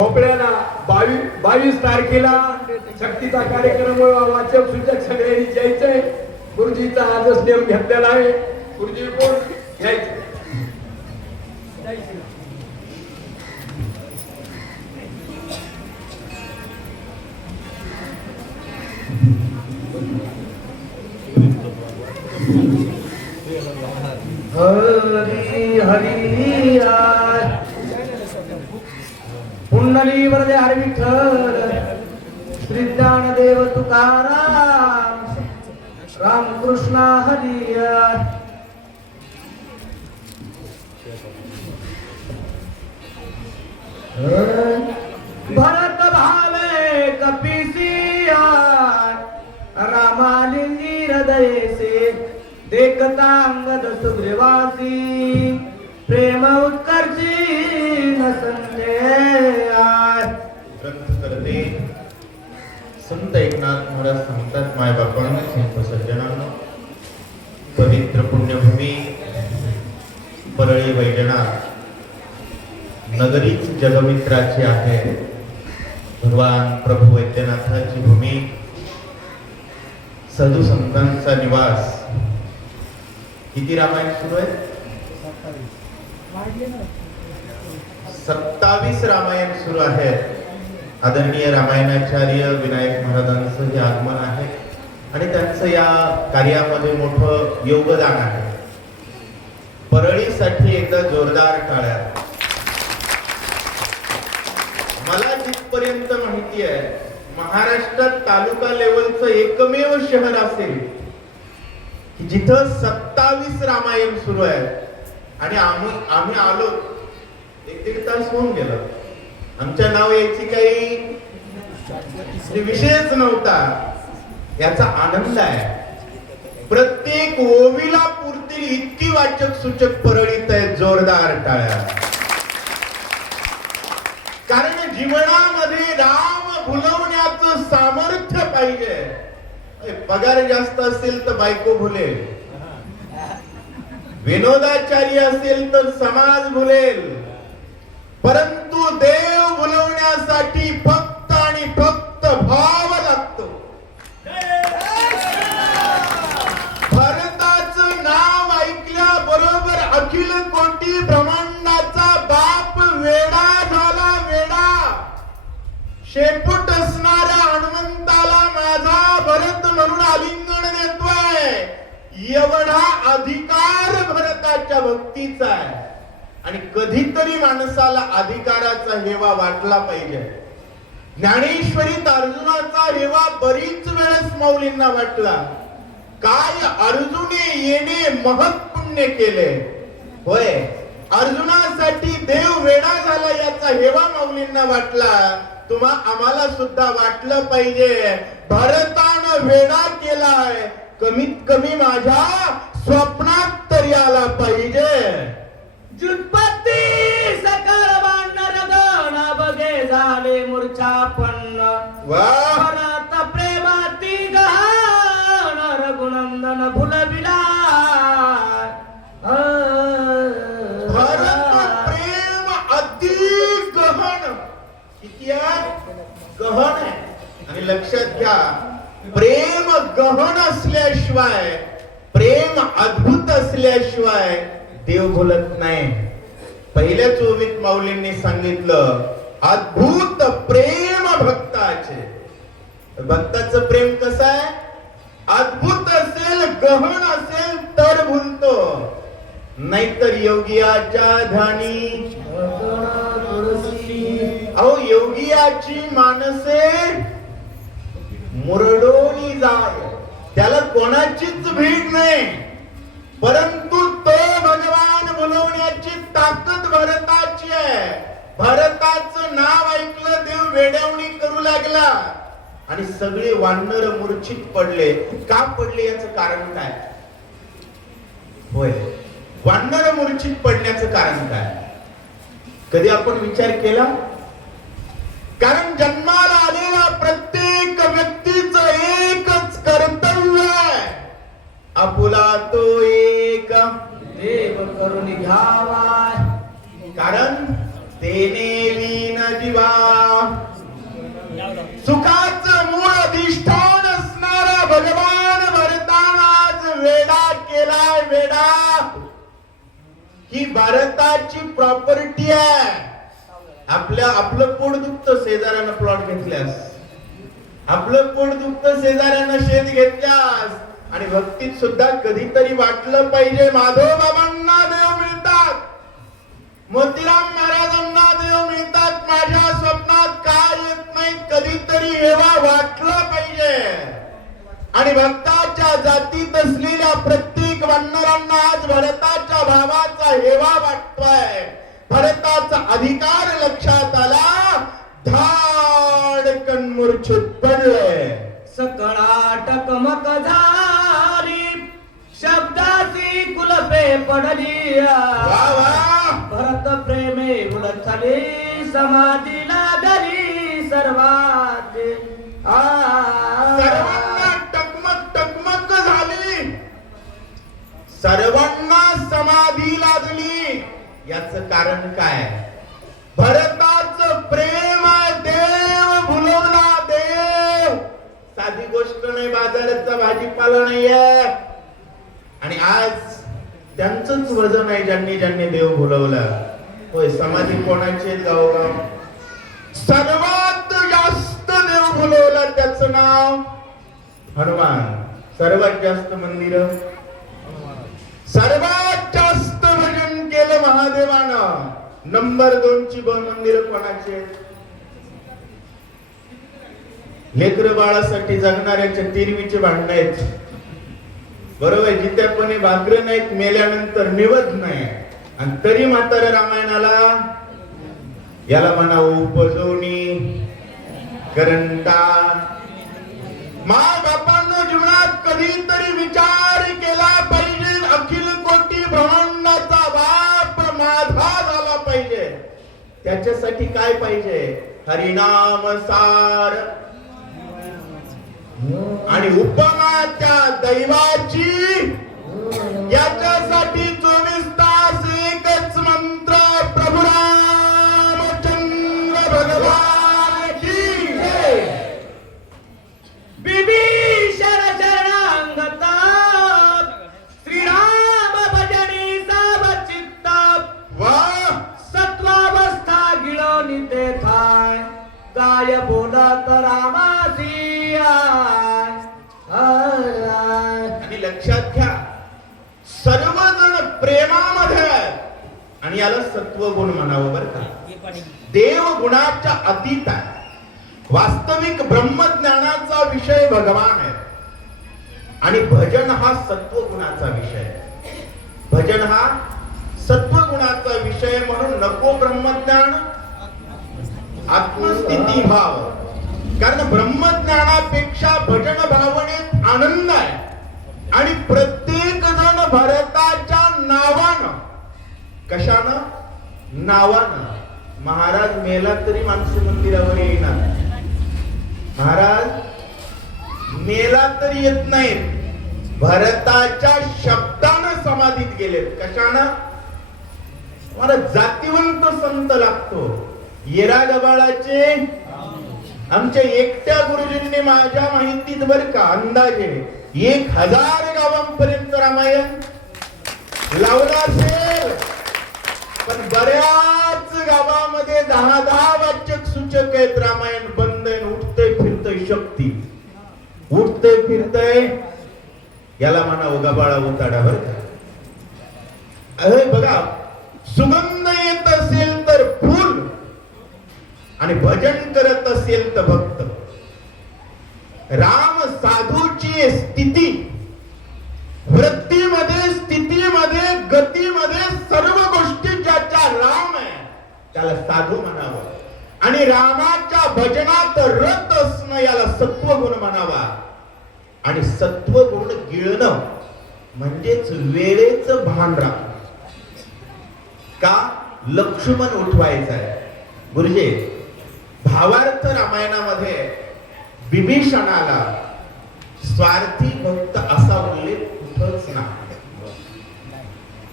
भोपळ्याला 22 तारखेला शक्तीचा कार्यक्रम वाचक सूचक सगळ्यांनी जायचंय. गुरुजीचा आजच नियम घेतलेला आहे. गुरुजी कोण घ्यायचं हरी हरी पुंडली वरदे हरी विठ्ठल श्री ज्ञानदेव तुकाराम रामकृष्ण हरी. भरत भावे कपिसिया रामालिंगी हृदय से देखता अंगद सुग्रीवासी प्रेम उत्कर्षी न संदेह. ग्रंथ करते संत एकनाथ महाराज सांगतात, माय बापांनो, संत सज्जनांनो, पवित्र पुण्यभूमी परळी वैजनाथ नगरीच जगमित्राची आहे. भगवान प्रभू वैद्यनाथाची भूमी, साधू संतांचा निवास. किती रामायण सुरू आहे? 27 रामायण सुरू आहे. आदरणीय रामायणाचार्य विनायक महाराजांचं हे आगमन आहे आणि त्यांचं या कार्यामध्ये मोठं योगदान आहे. परळीसाठी एकदा जोरदार टाळ्या. मला जिथपर्यंत माहिती आहे, महाराष्ट्रात तालुका लेवलचं एकमेव शहर असेल की जिथं 27 रामायण सुरू आहे. आणि आम्ही आलो 1-1.5 तास होऊन गेलो. आमच्या नाव यायची काही विषयच नव्हता. याचा आनंद आहे. प्रत्येक ओवीला पुरतील इतकी वाचक सूचक परळीत आहे. जोरदार टाळ्या. कारण जीवनामध्ये राम भुलवण्याचं सामर्थ्य पाहिजे. पगार जास्त असेल तर बायको भुलेल, विनोदाचार्य असेल तर समाज भुलेल, परंतु देव भुलवण्यासाठी फक्त आणि फक्त भाव लागतो. भरताचं नाव ऐकल्याबरोबर अखिल कोटी ब्रह्मांडाचा बाप वेडा झाला. वेडा शेपूट असणाऱ्या हनुमंताला माझा भरत म्हणून आलिंगन देतोय. एवढा अधिकार भरताच्या भक्तीचा आहे. आणि कधीतरी माणसाला अधिकाराचा हेवा वाटला पाहिजे. ज्ञानेश्वरीत अर्जुनाचा हेवा बरीच वेळेस माऊलींना वाटला. काय अर्जुने येणे महत् पुण्य केले. होय, अर्जुनासाठी देव वेडा झाला याचा हेवा माऊलींना वाटला. आम्हाला सुद्धा वाटलं पाहिजे, भरतानं वेडा केलाय, कमीत कमी माझ्या स्वप्नात तरी आला पाहिजे. जुत्पत्ती सकल वानर गण बगे झाले मूर्छापन्न. भरत प्रेमाती गहन रघुनंदन भुलविला. भरत प्रेम अति गहन. किती आहे? गहन आहे. आणि लक्षात घ्या, प्रेम गहन असल्याशिवाय, प्रेम अद्भुत असल्याशिवाय देव बोलत नाही. पहिल्याच ओवीत माऊलींनी सांगितलं, अद्भुत प्रेम भक्ताचे. भक्ताचं प्रेम कसं आहे? अद्भुत असेल, गहन असेल तर भुलतो, नाहीतर योगियाच्या ध्यानी. अहो, योगियाची मानसे मुरडोनी जाय. त्याला कोणाचीच भीड नाही, परंतु तो भगवान बोलवण्याची ताकद भरताची आहे. भरताचं नाव ऐकलं, देव वेड्यावणी करू लागला आणि सगळे वानर मूर्छित पडले. का पडले याचं कारण काय? होय, वानर मूर्छित पडण्याचं कारण काय? कधी आपण विचार केला? कारण जन्माला आलेला प्रत्येक व्यक्तीचं एकच कर्तव्य आहे, आपुला तो एक देव करून घ्यावा. कारण तेने लीन जीवा भारताची प्रॉपर्टी आहे. आपलं पोट दुखतं शेजाऱ्यानं प्लॉट घेतल्यास, आपलं पोट दुखतं शेजाऱ्यानं शेत घेतल्यास. आणि भक्तीत सुद्धा कधीतरी वाटलं पाहिजे माधव बाबांना देव मिळतात, मोतीराम महाराजांना देव मिळतात, माझ्या स्वप्नात काय येत नाही, कधीतरी हेवा वाटलं पाहिजे. आणि भक्ताच्या जातीत असलेल्या प्रत्येक वानरांना आज भरताच्या भावाचा हेवा वाटतोय. भरताचा अधिकार लक्षात आला, धाडकन मूर्छित पडले. सकळा टकमक झाली, शब्दाची कुलपे पडली. वा वा. भरत प्रेमे उलथली, समाधी लागली सर्वात. सर्वांना टकमक झाली, सर्वांना समाधी लागली. याच कारण काय? भरताचं प्रेम देव भुलवला. देव साधी गोष्ट नाही, बाजाराचा भाजीपाला नाहीये. आणि आज त्यांचंच वजन आहे ज्यांनी ज्यांनी देव भुलवला. होय, समाधी कोणाची आहेत गावोगाव? सर्वात जास्त देव भुलवला त्याचं नाव हनुमान. सर्वात जास्त मंदिर, सर्वात जास्त भजन केलं महादेवानं. नंबर 2 ची मंदिर कोणाची आहेत? लेकर बाळासाठी जगणाऱ्याच्या तिरवीचे भांड आहेत. बरोबर, जित्यापणे भाकरं नाहीत, मेल्यानंतर निवत नाही. आणि तरी म्हाताऱ्या रामायणाला याला म्हणा उपजवणी करंटा. माय बापांनो जीवनात कधीतरी विचार केला पाहिजे, अखिल कोटी ब्रह्मांडाचा बाप माझा झाला पाहिजे. त्याच्यासाठी काय पाहिजे? हरिनाम सार आणि उपमा त्या दैवाची. याच्यासाठी 24 तास एकच मंत्र, प्रभू रामचंद्र भगवान की जय. विभीषण शरणागता, श्रीराम भजनी सावचित्त. वा. सत्वावस्था गिळवणी ते थाय, काय बोलत रामासी. आणि लक्षात घ्या, सर्वजण प्रेमामध्ये आहेत. आणि याला सत्वगुण म्हणावं बरं का. देव गुणाच्या अतीत आहे. वास्तविक ब्रह्मज्ञानाचा विषय भगवान आहे. आणि भजन हा सत्वगुणाचा विषय आहे. भजन हा सत्वगुणाचा विषय. म्हणून नको ब्रह्मज्ञान, आत्मस्थिती भाव. कारण ब्रह्मज्ञानापेक्षा भजन भावनेत आनंद आहे. आणि प्रत्येक जण भरताच्या नावानं, कशानं? नावानं. महाराज मेला तरी माणसं मंदिरावर येणार, महाराज मेला तरी येत नाहीत. भरताच्या शब्दानं समाधीत गेलेत. कशानं? मला जातीवंत संत लागतो. येरा गबाळाचे आमच्या एकट्या गुरुजींनी माझ्या माहितीत बर का अंदाजे 1000 गावांपर्यंत रामायण लावलं असेल. पण बऱ्याच गावामध्ये 10 वाचक सूचक आहेत. रामायण बंद आहे, उठतय फिरतय शक्ती, उठतय फिरतय. याला म्हणा गबाळा उताडा बर का. अरे बघा, सुगंध येत असेल तर फुल, आणि भजन करत असेल तर भक्त. राम साधूची स्थिती, वृत्तीमध्ये, स्थितीमध्ये, गतीमध्ये, सर्व गोष्टी ज्याच्या राम आहे त्याला साधू म्हणावं. आणि रामाच्या भजनात रत असणं याला सत्वगुण म्हणावा. आणि सत्वगुण गिळणं म्हणजेच वेळेचं भान राखणं. का? लक्ष्मण उठवायचा आहे. गुरुजी, भावार्थ रामायणामध्ये विभीषणाला स्वार्थी भक्त असा उल्लेख कुठंच नाही.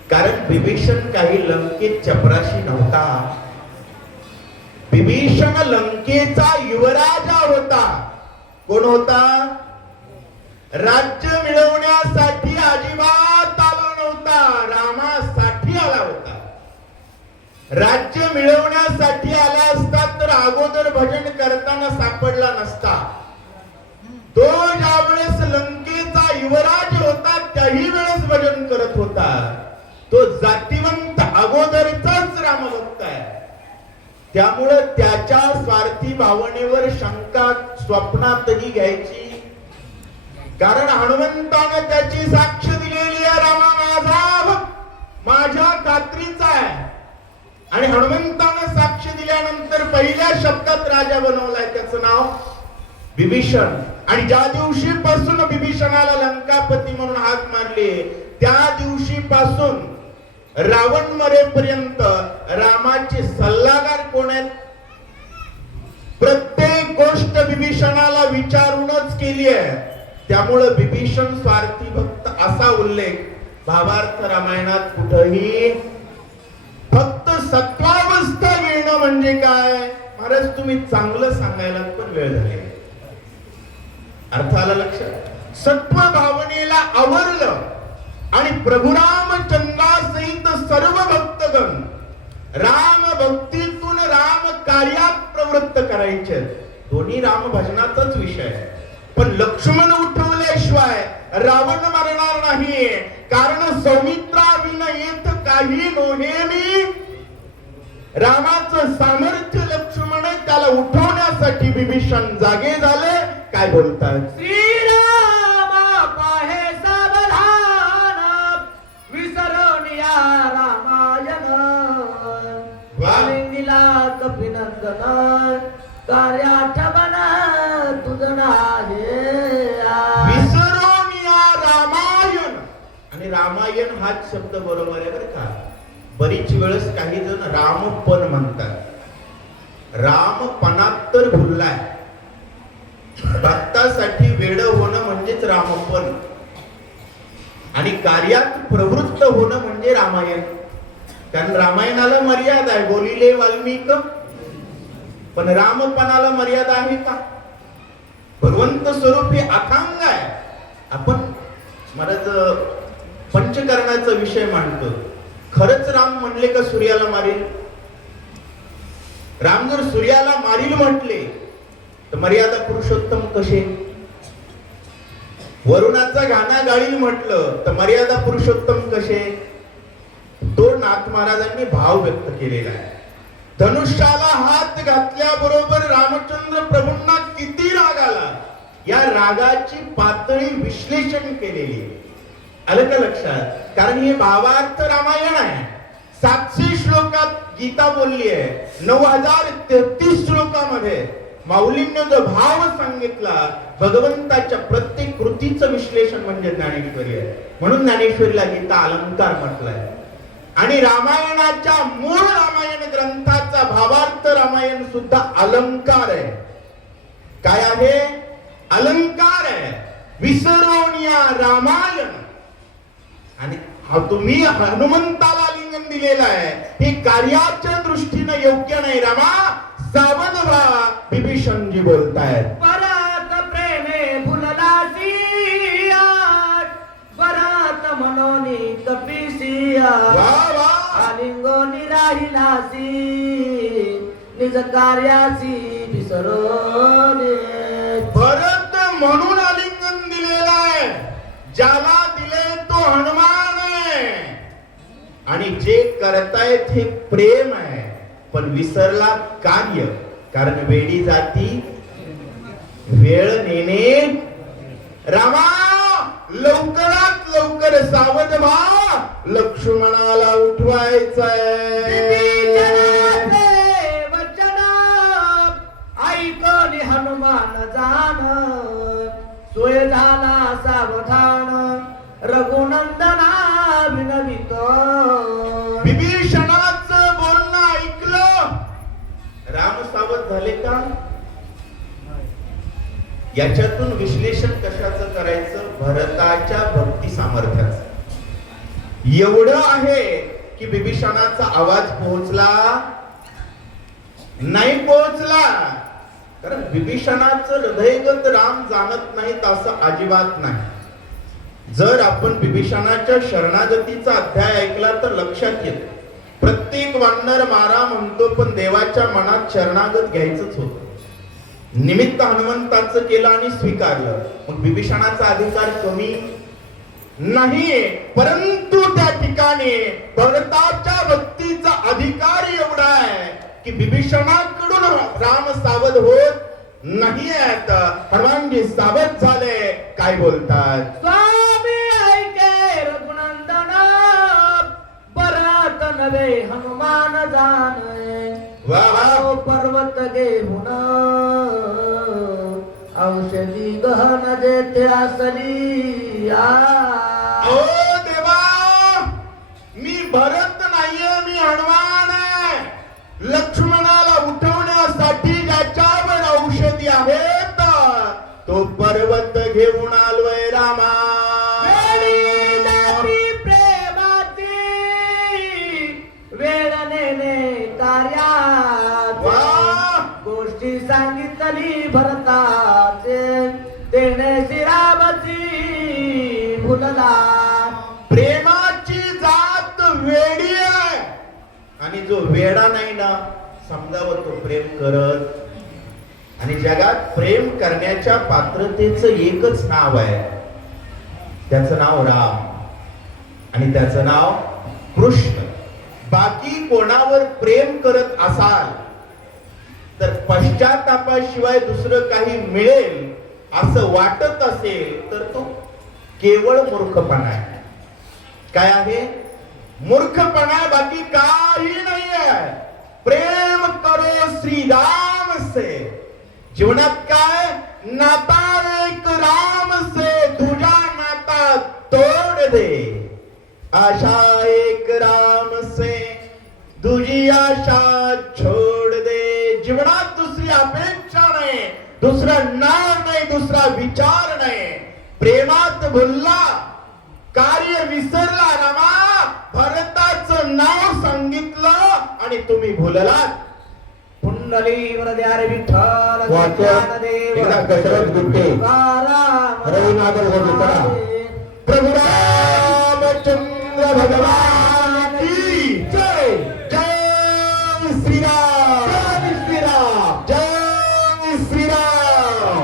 कारण विभीषण काही लंकेत चपराशी नव्हता. विभीषण लंकेचा युवराजा होता. कोण होता? राज्य मिळवण्यासाठी अजिबात आला नव्हता, रामासाठी आला होता. राज्य मिळवण्यासाठी आला असता तर अगोदर भजन करताना सापडला नसता. तो ज्या वेळेस लंकेचा युवराज होता त्याही वेळेस भजन करत होता. तो जातिवंत अगोदरचाच रामभक्त आहे. त्यामुळं त्याच्या स्वार्थी भावनेवर शंका स्वप्नातही घ्यायची, कारण हनुमंताने त्याची साक्ष दिलेली आहे, रामा माझा भक्त माझ्या खात्रीचा आहे. आणि हनुमंताने साक्ष दिल्यानंतर पहिल्या शब्दात राजा बनवलाय, त्याचं नाव विभीषण. आणि ज्या दिवशी पासून विभीषणाला लंकापती म्हणून हाक मारली त्या दिवशी पासून रावण मरेपर्यंत रामाचे सल्लागार कोण आहेत? प्रत्येक गोष्ट विभीषणाला विचारूनच केली आहे. त्यामुळे विभीषण स्वार्थी भक्त असा उल्लेख भावार्थ रामायणात कुठेही. फक्त सत्वावस्था मिळणं म्हणजे काय? महाराज तुम्ही चांगलं सांगायला पण वेळ झाले. अर्थाला लक्षात. सत्व भावनेला आवरलं आणि प्रभू रामचंद्रासहित सर्व भक्तगण राम भक्तीतून राम कार्यात प्रवृत्त करायचे. दोन्ही राम भजनाचाच विषय आहे. पण लक्ष्मण उठवल्याशिवाय रावण मरणार नाही, कारण सौमित्रा विन येत काही नोहे मी. रामाचं सामर्थ्य लक्ष्मण आहे, त्याला उठवण्यासाठी विभीषण जागे झाले. काय बोलतात? श्रीराम पाहे सावधान विसरून या रामायण दिला कपिनंदन कार्याठवण तुझं आहे. विसरून या रामायण. आणि रामायण हाच शब्द बरोबर आहे बरं का. बरीच वेळेस काही जण रामपण म्हणतात. रामपणात तर भुललाय. भक्तासाठी वेड होणं म्हणजेच रामपण आणि कार्यात प्रवृत्त होणं म्हणजे रामायण. कारण रामायणाला मर्यादा आहे. बोलिले वाल्मिक, पण रामपणाला मर्यादा आहे का? भगवंत स्वरूप हे अथांग आहे. आपण महाराज पंचकरणाचा विषय मांडतो. खरंच राम म्हणले का सूर्याला मारील? राम जर सूर्याला मारील म्हटले तर मर्यादा पुरुषोत्तम कसे? वरुणाचा घाना गाळील म्हटलं तर मर्यादा पुरुषोत्तम कसे? तो नाथ महाराजांनी भाव व्यक्त केलेला आहे. धनुष्याला हात घातल्याबरोबर रामचंद्र प्रभूंना किती राग आला, या रागाची पातळी विश्लेषण केलेली. आलं का लक्षात? कारण हे भावार्थ रामायण आहे. 700 श्लोकात गीता बोलली आहे. 9033 श्लोकामध्ये माऊलींनी जो भाव सांगितला, भगवंताच्या प्रत्येक कृतीचं विश्लेषण म्हणजे ज्ञानेश्वरी आहे. म्हणून ज्ञानेश्वरीला गीता अलंकार म्हटलाय. आणि रामायणाच्या मूळ रामायण ग्रंथाचा भावार्थ रामायण सुद्धा अलंकार आहे. काय आहे? अलंकार आहे. विसरून या रामायण. आणि हा तुम्ही हनुमंताला लिंगन दिलेला आहे, हे कार्याच्या दृष्टीने योग्य नाही. रामा सावध व्हा, विभीषणजी बोलतायत. परत प्रेमे फुललासी परत मनोनी कपिसिया आलिंगोनी राहिलासी निज कार्यासी विसरोने. परत म्हणून आलिंगन दिलेलं आहे. ज्याला दिले तो हनुमान आहे. आणि जे करतायत हे प्रेम आहे. पण विसरला कार्य. कारण वेडी जाती वेळ नेणे. रामा लवकरात लवकर सावध व्हा, लक्ष्मणाला उठवायचंय. ऐकून हनुमान जाण सोय झाला सावधान रघुनंदना विनवितो. विभीषणाचं बोलणं ऐकलं, राम सावध झाले का? याच्यातून विश्लेषण कशाचं करायचं? भरताच्या भक्ती सामर्थ्याचं. एवढं आहे की विभीषणाचा आवाज पोहोचला नाही. पोहोचला. कारण विभीषणाचं हृदयगत राम जाणत नाहीत असं अजिबात नाही. जर आपण विभीषणाच्या शरणागतीचा अध्याय ऐकला तर लक्षात येत प्रत्येक वानर मारा म्हणतो, पण देवाच्या मनात शरणागत घ्यायचंच होत. निमित्त हनुमंताचं केलं आणि स्वीकारलं. मग विभीषणाचा अधिकार कमी नाही, परंतु त्या ठिकाणी भरताच्या भक्तीचा अधिकार एवढा आहे की विभीषणाकडून राम सावध होत नाही आहेत. हनुमानजी सावध झाले. काय बोलतात? स्वामी ऐके रघुनंदन भरत नवे हनुमान जाणे. वा वा. पर्वत घेऊन औषधी गहन जेथे असली ओ देवा, मी भरत नाहीये, मी हनुमान आहे. लक्ष्मणाला उठवण्यासाठी ज्याच्यावर औषधी आहेत तो पर्वत घेऊन आलोय रामा. प्रेमाची वेळ नेणे कार्यात गोष्टी सांगितली भरताचे तेने श्रीरामाची भुलला. प्रेमाची जात वेडी आहे आणि जो वेडा नाही ना समजावं तो प्रेम करत. आणि जगात प्रेम करण्याच्या पात्रतेचं एकच नाव आहे, त्याचं नाव राम आणि त्याचं नाव कृष्ण. बाकी कोणावर प्रेम करत असाल तर पश्चातापाशिवाय दुसरं काही मिळेल असं वाटत असेल तर तो केवळ मूर्खपणा आहे. काय आहे? मूर्खपणा, बाकी काही नाही आहे. प्रेम करो श्री राम से. जीवनात काय नाता एक राम से, तुझा नाता तोड दे. आशा एक राम से, तुझी आशा छोड दे. जीवनात दुसरी अपेक्षा नाही, दुसरं नाव नाही, दुसरा विचार नाही. प्रेमात भुलला, कार्य विसरला रामा. भरताचं नाव सांगितलं आणि तुम्ही भुललात. कुंडली वरद्यारे विठ्ठल वाचक एकदा दशरथ गुप्ते रविनागर गोविंदा प्रभु रामचंद्र भगवान की जय. जय श्रीराम. जय श्रीराम. जय श्रीराम.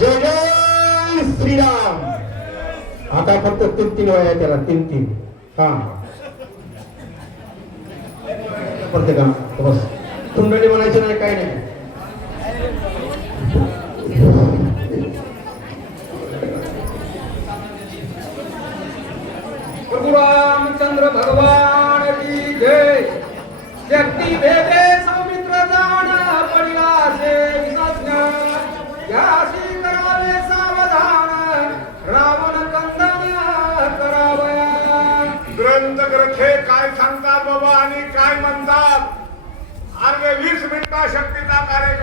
जय जय श्रीराम. आता फक्त 3 वया त्याला 3 हा प्रत्येकानं बस. कुंडली म्हणायची नाही, काय नाही. प्रभु रामचंद्र भगवान की जय. शक्ती भेदे सौमित्र जाण पडिला से विसज्ञ. यासी करावे सावधान रावण कंदन करावया. ग्रंथ ग्रंथे काय सांगतात बाबा आणि काय म्हणतात. अर्ध्या 20 मिनिटा शक्तीचा कार्यक्रम